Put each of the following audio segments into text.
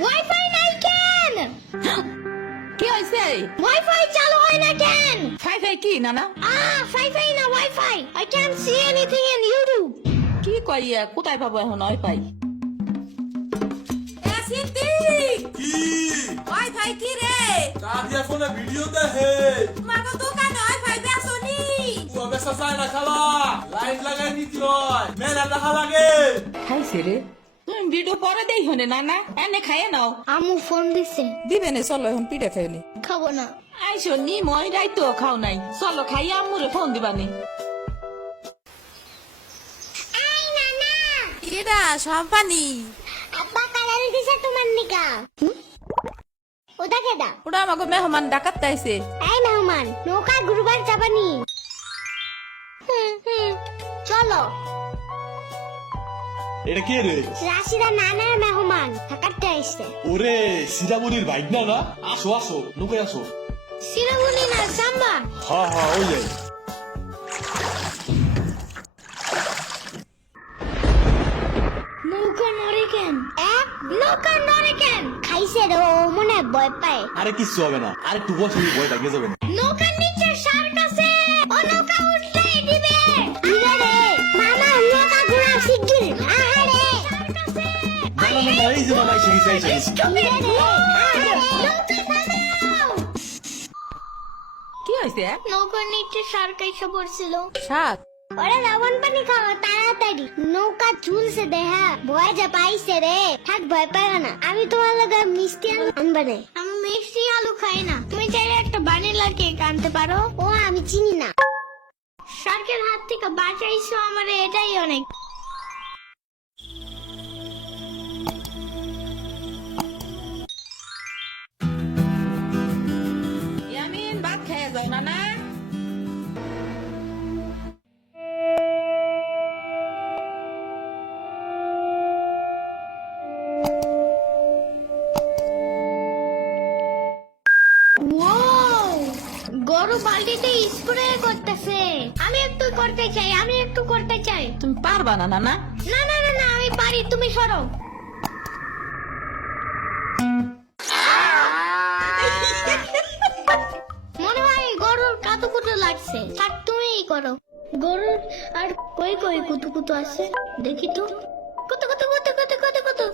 Wifi নাই কেন? কি হয়েছে ওয়াইফাই চালু হয় না কেন? ফাই ফাই কি নানা? আহ ওয়াইফাই না wifi I can see anything in YouTube কি কইয়া কোথায় পাবো এখন ওই পাই কি? ওয়াইফাই কি রে? কাদিয়া ফোনে ভিডিও দেখে? মাগো দোকানে ওয়াইফাই ও বেসা না খালা। লাইন লাগাই নিতে হয়। মেলা দেখা লাগে। খাইছে রে। ভিডিও পরে দেই হনে নানা? এনে খাইয়ে নাও। আমু ফোন দিছে। দিবে নে চলো এখন পিঠে খাই নি। খাব না। আইসো নি মই রাইতো খাও নাই। চলো খাইয়া আম্মুরে ফোন দিবানি আই নানা! এটা সম্পানি আব্বা কালার দিছে তোমার নিকা। ওটা কেডা? ওটা আমাকে মেহমান ডাকাত তাইছে এই মেহমান নৌকা ঘুরবার যাবানি হুম, হুম, চলো। এটা কে রে? রাশিদা নানার মেহমান থাকাতে আইসে ওরে সিরাবনির বাইক না? না আসো আসো নৌকে আসো। না সাম্বা। হ্যাঁ হ্যাঁ ওই যাই নৌকা নড়ে কেন এক নৌকা নড়ে কেন খাইছে রে ও মনে ভয় পায়। আরে কিচ্ছু হবে না। আরে একটু বসে ভয় লাগিয়ে যাবে না? নৌকার রে আহারে নৌকা থামাও কি হয়েছে নৌকার নিচে শার্ক এসে পড়ছিল সাত ওরে লবণ পানি খাওয়া তাড়াতাড়ি নৌকা ঝুলছে দেহা ভয় যে পাইছে রে থাক ভয় পাবে না আমি তোমার লগে মিষ্টি আলু আনবে না আমি মিষ্টি আলু খাই না তুমি চাইলে একটা ভ্যানিলা কেক আনতে পারো ও আমি চিনি না শার্কের হাত থেকে বাঁচাইছো আমার এটাই অনেক নানা গরু বালতিতে স্প্রে করতেছে। আমি একটু করতে চাই আমি একটু করতে চাই। তুমি পারবা না নানা না না না না আমি পারি তুমি সরো। কাতু কুতু লাগছে থাক তুমিই করো। গরুর আর কই কই কুতু কুতু আছে? দেখি তো। কুতু কুতু কুতু কুতু কুতু কুতু।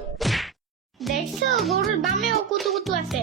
দেখছ? গরুর বামেও কুতু কুতু আছে।